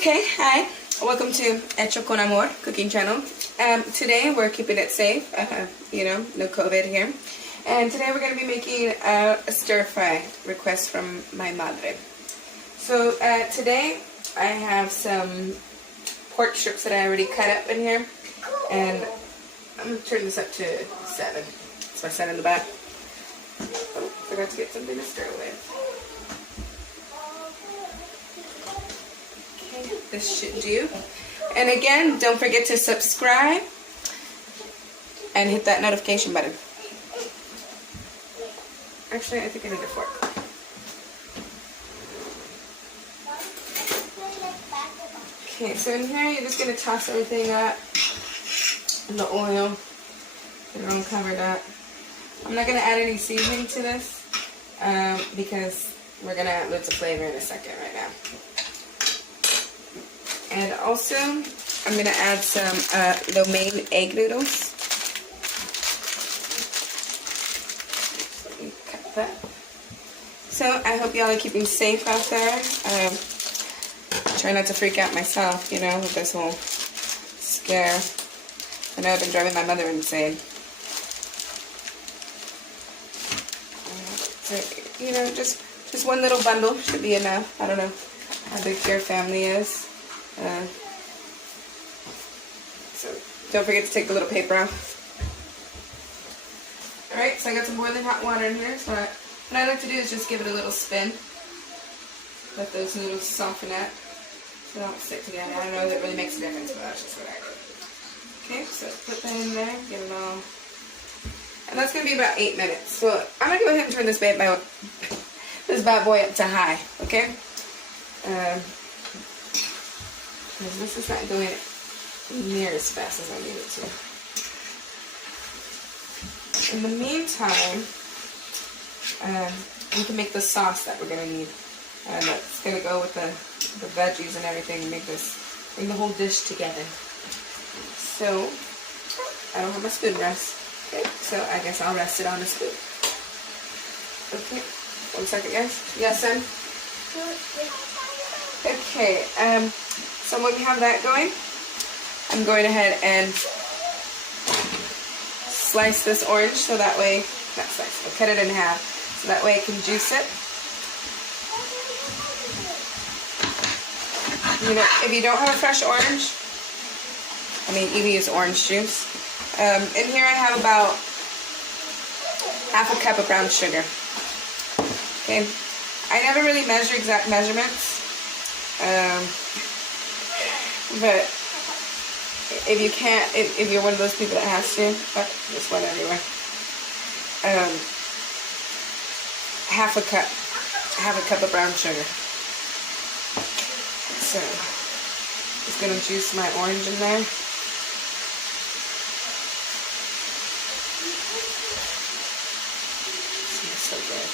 Okay, hi. Welcome to Hecho con Amor cooking channel. Today we're keeping it safe, no COVID here. And today we're going to be making a stir fry request from my madre. So today I have some pork strips that I already cut up in here. And I'm going to turn this up to 7. So I set in the back. Oh, forgot to get something to stir with. This should do. And again, don't forget to subscribe and hit that notification button. Actually, I think I need a fork. Okay, so in here you're just going to toss everything up in the oil. Get it all covered up. I'm not going to add any seasoning to this because we're going to add loads of flavor in a second right now. And also, I'm going to add some LoMein egg noodles. Cut that. So, I hope y'all are keeping safe out there. Try not to freak out myself, with this whole scare. I know I've been driving my mother insane. So, just one little bundle should be enough. I don't know how big your family is. So don't forget to take the little paper off. Alright, so I got some boiling hot water in here. So what I like to do is just give it a little spin. Let those noodles soften up so they don't stick together. I don't know if it really makes a difference, but that's just what I do. Okay, so put that in there, get it all. And that's going to be about 8 minutes. So I'm going to go ahead and turn this bad boy up to high, okay? Because this is not going near as fast as I need it to. In the meantime, we can make the sauce that we're going to need. That's going to go with the veggies and everything and bring the whole dish together. So, I don't have my spoon rest. Okay, so I guess I'll rest it on the spoon. Okay, 1 second, guys. Yes, son? Okay, so when we have that going, I'm going ahead and slice this orange so that way, I'll cut it in half so that way I can juice it. If you don't have a fresh orange, you can use orange juice. In here I have about half a cup of brown sugar. Okay, I never really measure exact measurements. But if you can't, if you're one of those people that has to, this one everywhere. Half a cup of brown sugar. So, just gonna juice my orange in there. Smells so good.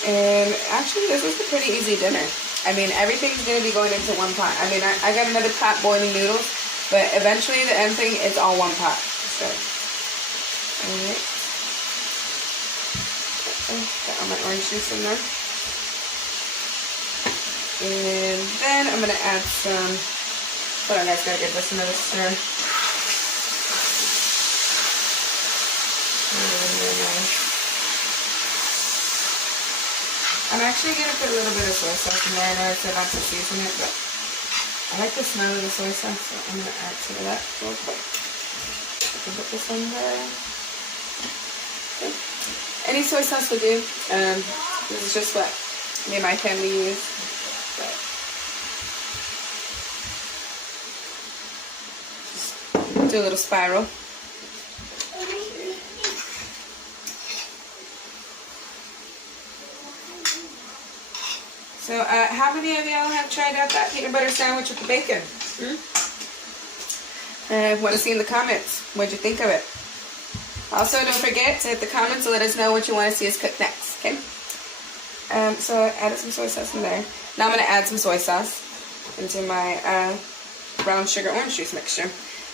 And actually, this is a pretty easy dinner. Everything's going to be going into one pot. I got another pot boiling noodles, but eventually the end thing, it's all one pot. So, alright. Got all my orange juice in there. And then I'm going to add some, hold on guys, gotta give this another stir. I'm actually going to put a little bit of soy sauce in there. I know I said not to season it, but I like the smell of the soy sauce, so I'm going to add some of that real quick. I can put this in there. Okay. Any soy sauce will do. This is just what me and my family use. But just do a little spiral. So, how many of y'all have tried out that peanut butter sandwich with the bacon? I want to see in the comments. What'd you think of it? Also, don't forget to hit the comments to let us know what you want to see us cook next, okay? So, I added some soy sauce in there. Now I'm going to add some soy sauce into my brown sugar orange juice mixture.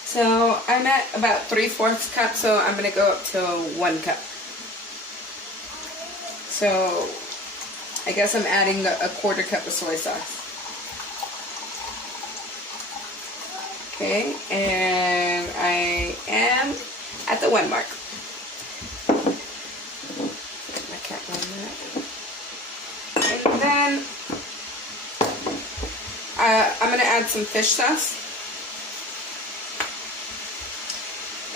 So, I'm at about 3/4 cup, so I'm going to go up to 1 cup. So I guess I'm adding a quarter cup of soy sauce. Okay, and I am at the 1 mark. Put my cap on that. And then I'm going to add some fish sauce.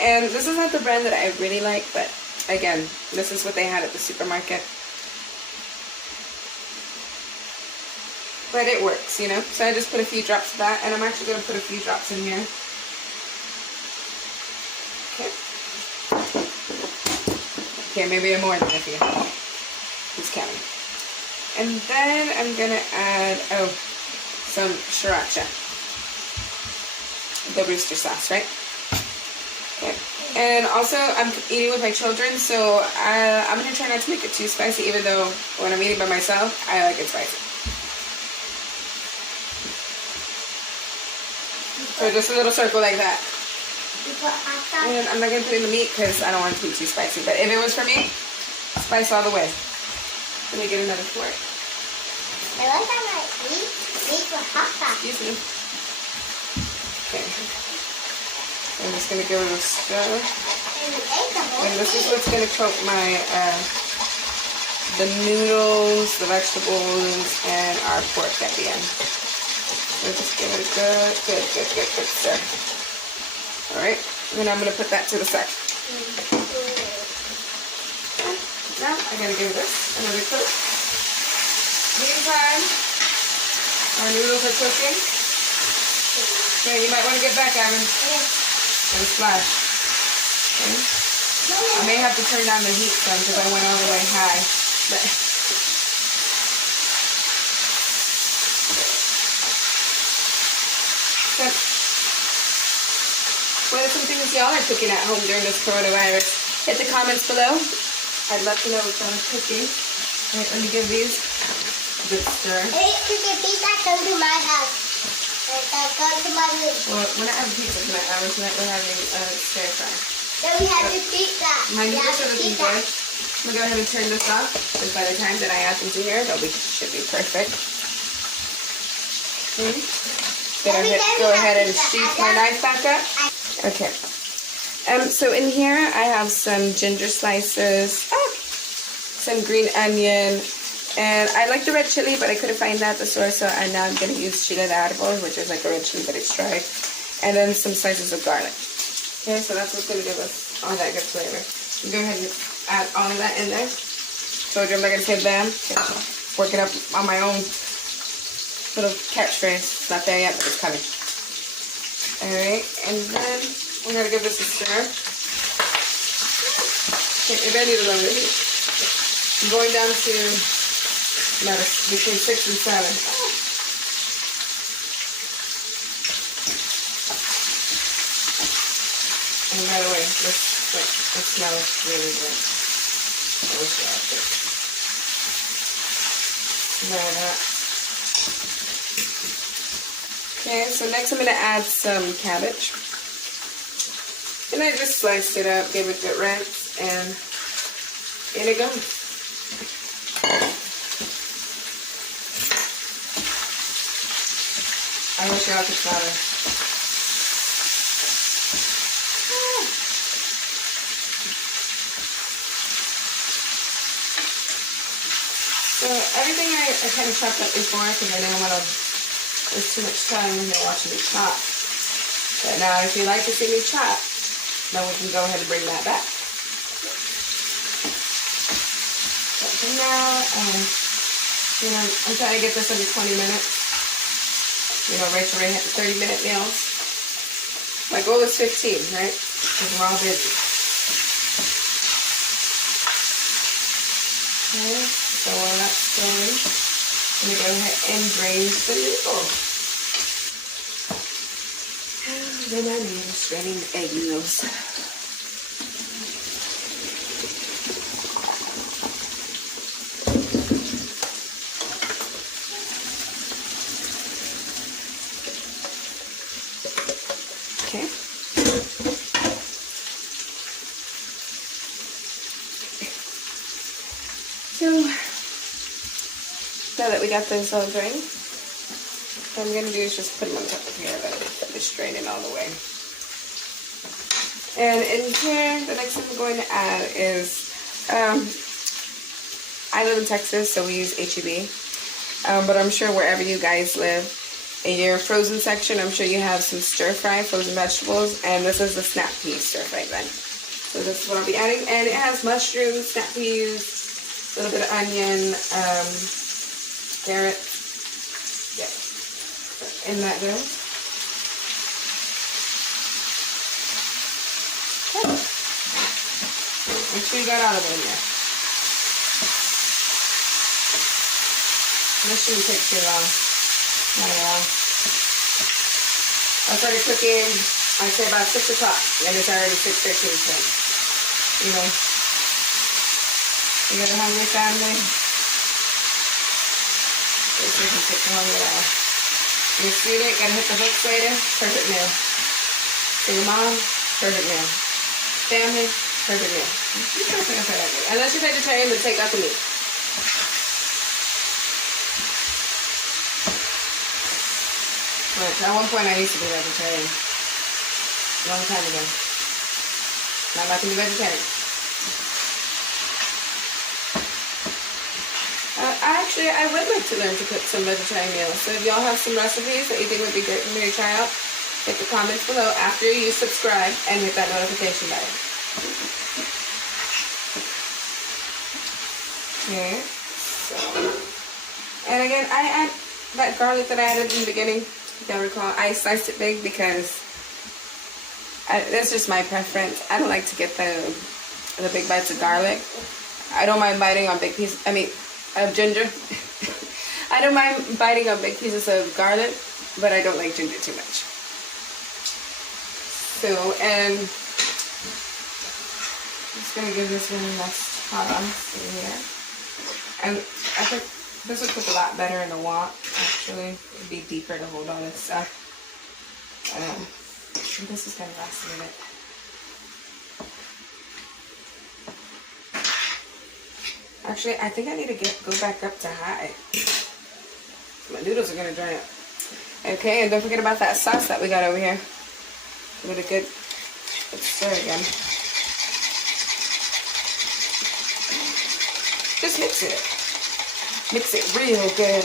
And this is not the brand that I really like, but again, this is what they had at the supermarket. But it works, you know. So I just put a few drops of that, and I'm actually going to put a few drops in here. Okay. Okay, maybe more than a few. Who's counting? And then I'm going to add, some sriracha. The rooster sauce, right? Okay. And also, I'm eating with my children, so I'm going to try not to make it too spicy, even though when I'm eating by myself, I like it spicy. So just a little circle like that. And I'm not going to put in the meat because I don't want it to be too spicy. But if it was for me, spice all the way. Let me get another fork. I like how my meat for hot sauce. Excuse me. Okay. I'm just going to give it a stir. And this is what's going to coat my, the noodles, the vegetables, and our pork at the end. So just give it a good stir. Alright, and then I'm going to put that to the side. Now, I'm going to give this another coat. Meantime, our noodles are cooking. Okay, you might want to get back, Ivan. And splash. Okay. I may have to turn down the heat some because I went all the way high. But what are some things y'all are cooking at home during this coronavirus? Hit the comments below. I'd love to know what y'all are cooking. Alright, let me give these a good stir. Hey, cooking pizza, come to my house. Come to my room. Well, we're not having pizza tonight, Iris. Tonight we're having stir fry. Then we have the pizza. My noodles are looking good. I'm going to go ahead and turn this off. Because by the time that I add them to here, should be perfect. Okay. Go ahead and sheath my knife back up. Okay. So in here I have some ginger slices, some green onion, and I like the red chili, but I couldn't find that at the store, so now I'm going to use chile de árbol, which is like a red chili but it's dried, and then some slices of garlic. Okay, so that's what's going to give us all that good flavor. Go ahead and add all of that in there. So I'm not going to say them. Okay. Work it up on my own little catchphrase. It's not there yet, but it's coming. Alright, and then we're going to give this a stir. Okay, maybe I need a little bit of heat. I'm going down to about between 6 and 7. And by the way, it smells really good. I wish you liked it. Smell that. Okay, so next I'm going to add some cabbage. And I just sliced it up, gave it a good rinse, and in it goes. I wish y'all could smell it. So everything I kind of chopped up before because I didn't want to waste too much time when you're watching me chop. But now if you like to see me chop, then we can go ahead and bring that back. So for now, I'm trying to get this under 20 minutes. Rachel already had the 30-minute meals. My goal is 15, right? Because we're all busy. Okay, so while that's going, I'm going to go ahead and drain the noodles. And then I'm just draining the egg noodles. Okay. So Now that we got those all drained, what I'm going to do is just put them on top of here, let it strain it all the way. And in here, the next thing I'm going to add is, I live in Texas, so we use HEB. But I'm sure wherever you guys live, in your frozen section, I'm sure you have some stir-fry frozen vegetables, and this is the snap pea stir-fry blend. So this is what I'll be adding, and it has mushrooms, snap peas, a little bit of onion, carrots. Yeah, in that goes. Okay. Make sure you got all of it in there. This shouldn't take too long. Not at all. I started cooking, I'd say about 6 o'clock, and it's already 6:13, so, you know, you got a hungry family, this doesn't take too long at all. Your student, gotta hit the hooks later, perfect meal. For your mom, perfect meal. Family, perfect meal. Unless you're vegetarian, then take out the meat. But at one point I used to be vegetarian. A long time ago. Now I'm not going to be vegetarian. Actually, I would like to learn to cook some vegetarian meals. So if y'all have some recipes that you think would be great for me to try out, hit the comments below after you subscribe and hit that notification bell. Okay. So, and again, I add that garlic that I added in the beginning. If y'all recall, I sliced it big because that's just my preference. I don't like to get the big bites of garlic. I don't mind biting on big pieces, of ginger. I don't mind biting on big pieces of garlic, but I don't like ginger too much. So, and I'm just going to give this one less hot on in here. And I think this would cook a lot better in the wok, actually. It'd be deeper to hold all this stuff. This is going to last a minute. Actually, I think I need to go back up to high. My noodles are going to dry up. Okay, and don't forget about that sauce that we got over here. Give it a good stir again. Just mix it. Mix it real good.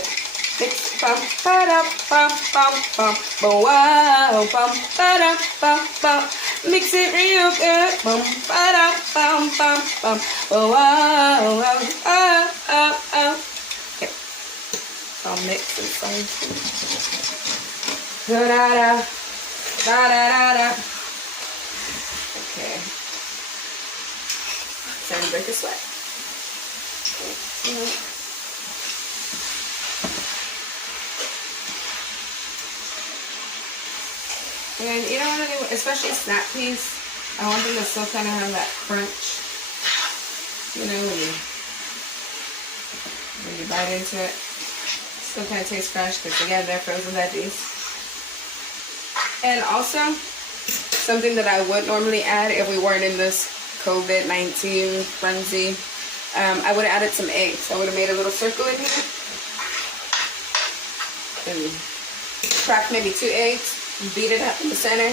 Mix it, bum, ba-dum, bum, bum, bum, wow, bum, ba-dum, bum, bum. Mix it real good. Bum, ba-dum, bum, bum, bum, wow, wow, oh, oh, oh. Okay. I'll mix and fine. Da-da-da, da-da-da-da. Okay. Time to break a sweat. Okay. And you know what I do, especially snap peas, I want them to still kind of have that crunch, you know, when you bite into it. Still kind of tastes fresh because again, they're frozen veggies. And also, something that I would normally add if we weren't in this COVID-19 frenzy, I would have added some eggs. I would have made a little circle in here and cracked maybe 2 eggs. Beat it up in the center,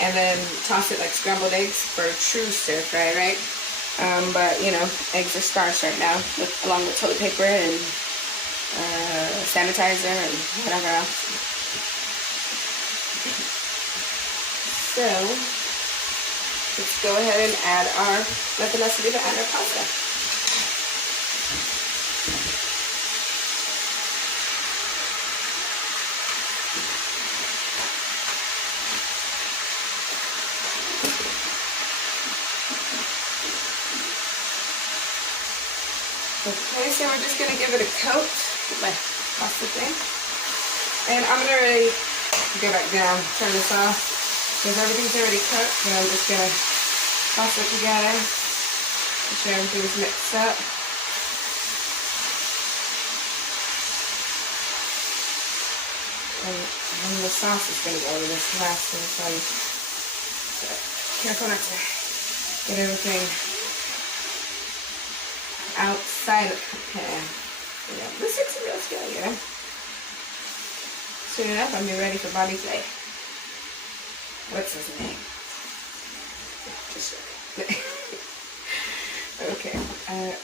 and then toss it like scrambled eggs for a true stir fry, right? But you know, eggs are scarce right now, along with toilet paper and sanitizer and whatever else. So let's go ahead and add nothing else to do but add our pasta. Okay, so we're just going to give it a coat with my pasta thing. And I'm going to really go back down, turn this off, because everything's already cooked. And I'm just going to toss it together, make sure everything's mixed up. And the sauce is going to go with this last thing, so careful not to get everything outside of the pan. Yeah, the 6 real skill, you know. Soon enough, I'll be ready for body play. What's his name? Just joking. Okay.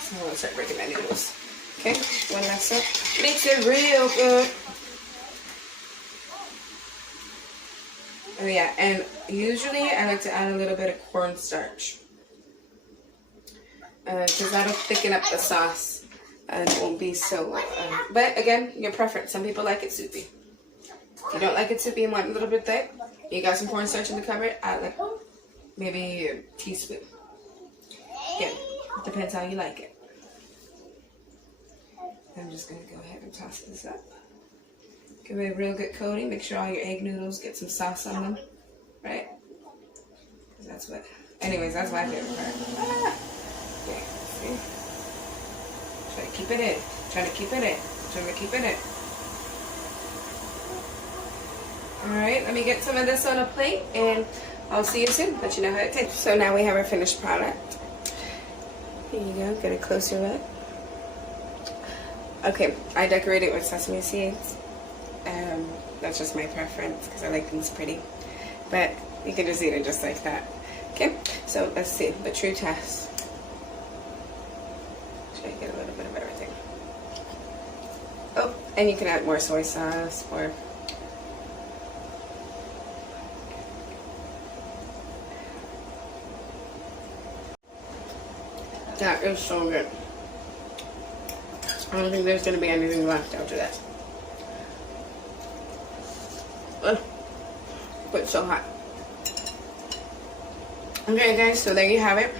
So I'm gonna start breaking my noodles. Okay, one last up. Makes it real good. Oh yeah, and usually I like to add a little bit of cornstarch. Because that'll thicken up the sauce and it won't be so, but again, your preference. Some people like it soupy. If you don't like it soupy and want a little bit thick, you got some cornstarch in the cupboard, add like maybe a teaspoon. Yeah, it depends how you like it. I'm just going to go ahead and toss this up. Give it a real good coating. Make sure all your egg noodles get some sauce on them, right? Because that's what, anyways, that's my favorite part. Ah! Okay, see? Try to keep it in. Try to keep it in. Try to keep it in. Alright, let me get some of this on a plate and I'll see you soon. Let you know how it tastes. So now we have our finished product. Here you go. Get a closer look. Okay, I decorate it with sesame seeds. That's just my preference because I like things pretty. But you can just eat it just like that. Okay, so let's see the true test. Try to get a little bit of everything. Oh, and you can add more soy sauce or that is so good. I don't think there's going to be anything left after that. Ugh, but it's so hot. Okay guys, so there you have it.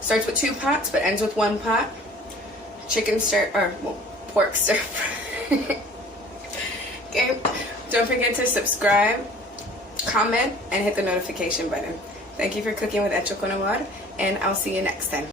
Starts with 2 pots but ends with 1 pot. Chicken stir, or well, pork stir fry. Okay, don't forget to subscribe, comment, and hit the notification button. Thank you for cooking with Hecho con Amor, and I'll see you next time.